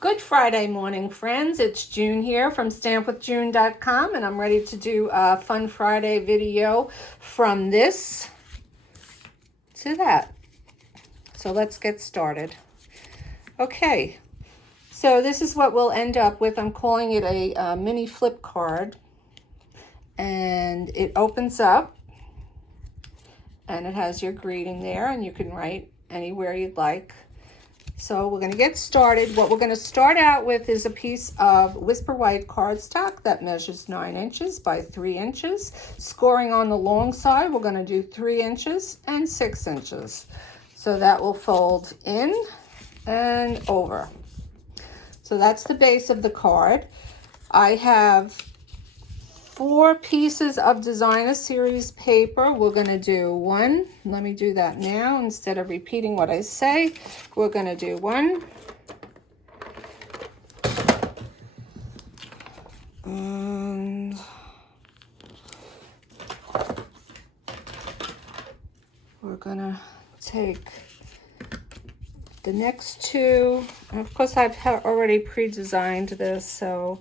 Good Friday morning, friends. It's June here from stampwithjune.com, and I'm ready to do a fun Friday video from this to that. So let's get started. Okay, so this is what we'll end up with. I'm calling it a mini flip card, and it opens up, and it has your greeting there, and you can write anywhere you'd like. So we're going to get started. What we're going to start out with is a piece of Whisper White cardstock that measures 9 inches by 3 inches. Scoring on the long side, we're going to do 3 inches and 6 inches. So that will fold in and over. So that's the base of the card. I have 4 pieces of Designer Series paper. We're going to do one. Let me do that now instead of repeating what I say. We're going to do one. And we're going to take the next 2. And of course, I've already pre-designed this, so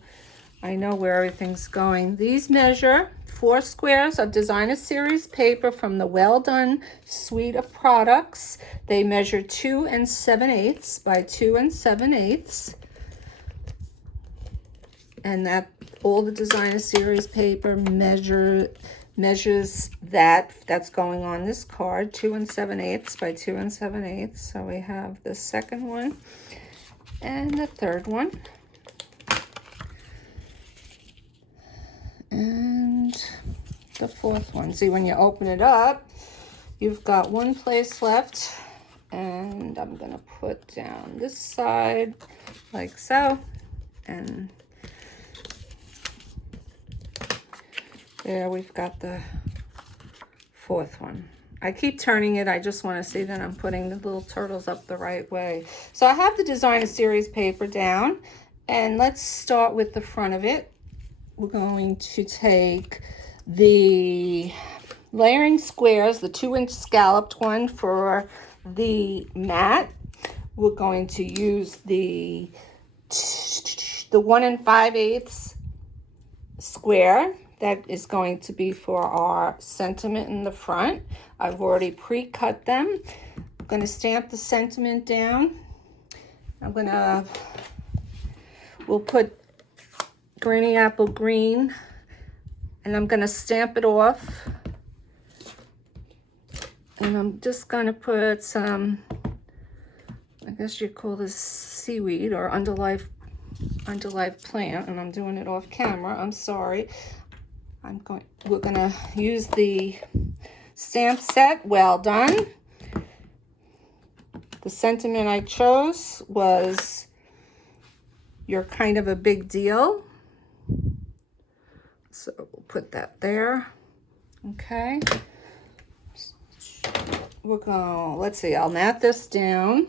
I know where everything's going. These measure 4 squares of Designer Series paper from the Well Done suite of products. They measure 2 7/8 by 2 7/8. And that all the Designer Series paper measures that's going on this card, 2 7/8 by 2 7/8. So we have the second one and the third one. And the fourth one. See, when you open it up, you've got one place left, and I'm going to put down this side like so, and there we've got the fourth one. I keep turning it. I just want to see that I'm putting the little turtles up the right way. So I have the Designer Series paper down, and let's start with the front of it. We're going to take the layering squares, the 2-inch scalloped one for the mat. We're going to use the 1 5/8 square. That is going to be for our sentiment in the front. I've already pre-cut them. I'm going to stamp the sentiment down. We'll put Granny Apple Green, and I'm going to stamp it off, and I'm just going to put some, I guess you call this seaweed or underlife plant, and I'm doing it off camera. I'm sorry. We're going to use the stamp set Well Done. The sentiment I chose was You're Kind of a Big Deal. So we'll put that there. Okay. Let's see, I'll mat this down.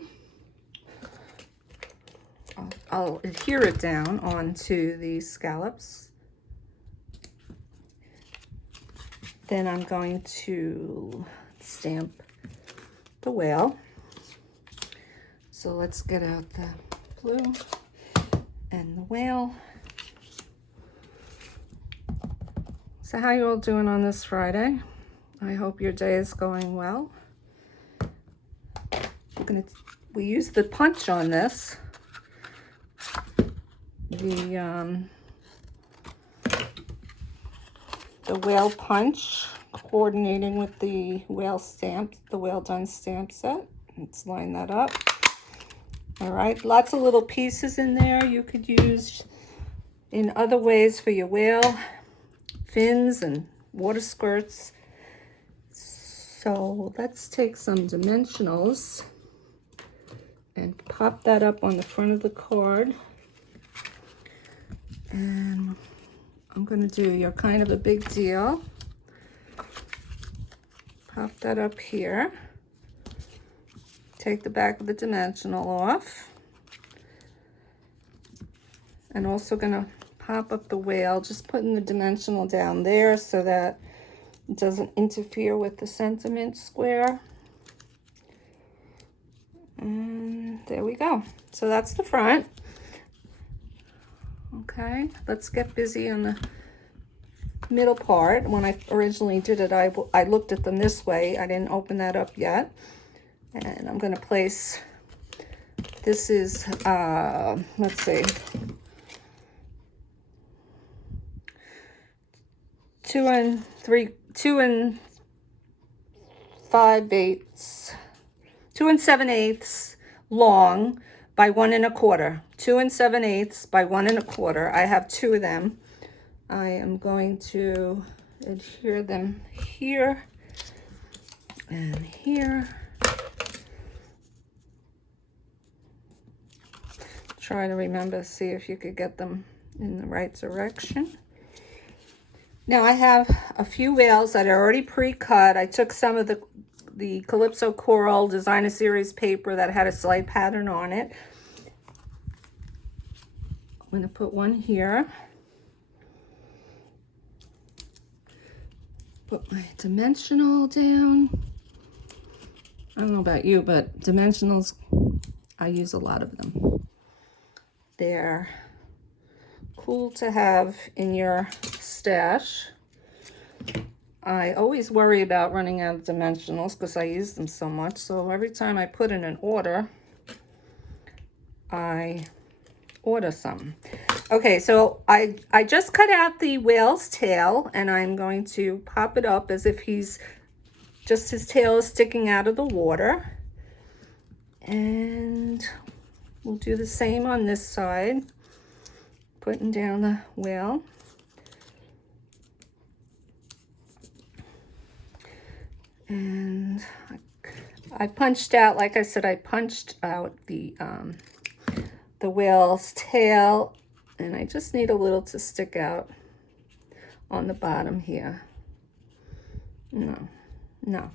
I'll adhere it down onto these scallops. Then I'm going to stamp the whale. So let's get out the blue and the whale. So how you all doing on this Friday? I hope your day is going well. We use the punch on this. The whale punch, coordinating with the whale stamp, the Well Done stamp set. Let's line that up. All right, lots of little pieces in there you could use in other ways for your whale. Fins and water skirts. So let's take some dimensionals and pop that up on the front of the card. And I'm going to do You're Kind of a Big Deal. Pop that up here. Take the back of the dimensional off. And also going to pop up the whale, just putting the dimensional down there so that it doesn't interfere with the sentiment square. And there we go. So that's the front. Okay, let's get busy on the middle part. When I originally did it, I looked at them this way. I didn't open that up yet. And I'm going to place, this is, let's see, 2 7/8 long by 1 1/4. 2 7/8 by 1 1/4. I have 2 of them. I am going to adhere them here and here. Try to remember, see if you could get them in the right direction. Now I have a few whales that are already pre-cut. I took some of the Calypso Coral Designer Series paper that had a slight pattern on it. I'm going to put one here. Put my dimensional down. I don't know about you, but dimensionals, I use a lot of them. They're cool to have in your stash. I always worry about running out of dimensionals because I use them so much. So every time I put in an order, I order some. Okay, so I just cut out the whale's tail, and I'm going to pop it up as if his tail is sticking out of the water. And we'll do the same on this side, putting down the whale. And I punched out, like I said, I punched out the whale's tail, and I just need a little to stick out on the bottom here. No,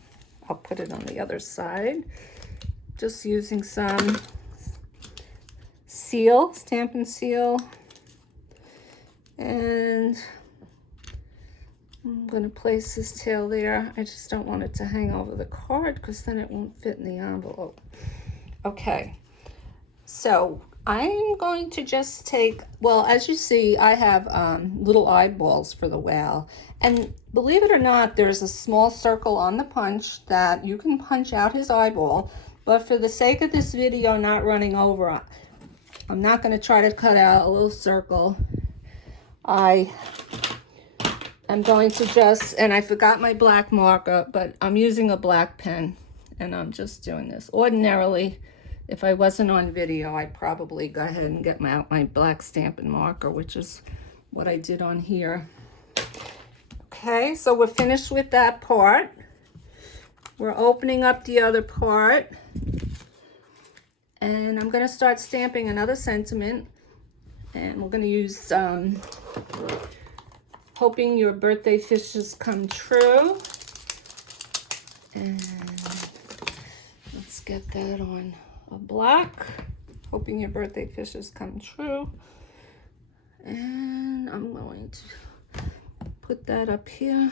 I'll put it on the other side. Just using some seal, Stampin' Seal, and I'm going to place this tail there. I just don't want it to hang over the card because then it won't fit in the envelope. Okay, so I'm going to just take, well, as you see, I have little eyeballs for the whale. And believe it or not, there's a small circle on the punch that you can punch out his eyeball. But for the sake of this video not running over, I'm not going to try to cut out a little circle. I'm going to just, and I forgot my black marker, but I'm using a black pen, and I'm just doing this. Ordinarily, if I wasn't on video, I'd probably go ahead and get my black Stampin' marker, which is what I did on here. Okay, so we're finished with that part. We're opening up the other part. And I'm going to start stamping another sentiment. And we're going to use Hoping Your Birthday Fishes Come True. And let's get that on a black. Hoping Your Birthday Fishes Come True. And I'm going to put that up here.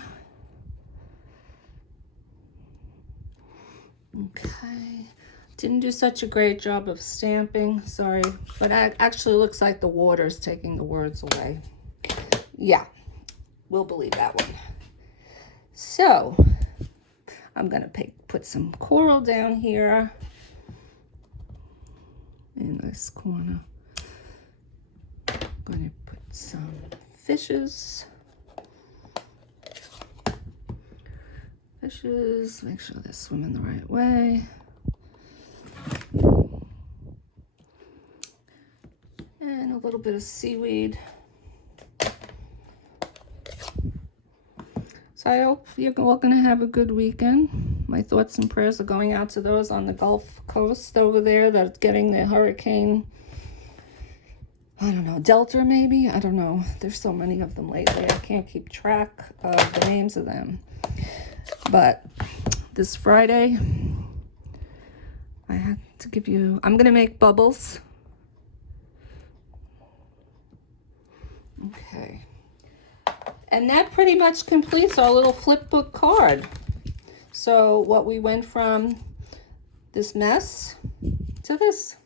Okay. Didn't do such a great job of stamping, sorry. But it actually looks like the water is taking the words away. Yeah, we'll believe that one. So, I'm going to put some coral down here in this corner. I'm going to put some fishes. Make sure they're swimming the right way. And a little bit of seaweed. So I hope you're all going to have a good weekend. My thoughts and prayers are going out to those on the Gulf Coast over there that's getting the hurricane, I don't know, Delta maybe? I don't know. There's so many of them lately. I can't keep track of the names of them. But this Friday, I have to give you, I'm going to make bubbles. Okay. And that pretty much completes our little flip book card. So what we went from this mess to this.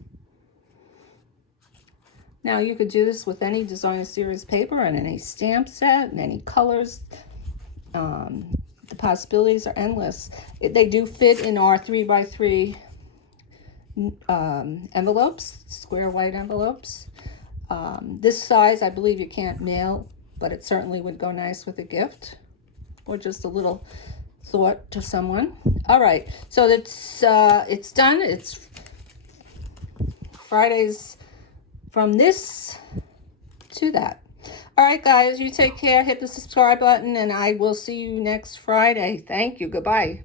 Now you could do this with any design series paper and any stamp set and any colors. The possibilities are endless. They do fit in our 3x3 envelopes, square white envelopes. This size, I believe you can't mail, but it certainly would go nice with a gift or just a little thought to someone. All right, so it's done. It's Fridays from this to that. All right, guys, you take care. Hit the subscribe button, and I will see you next Friday. Thank you. Goodbye.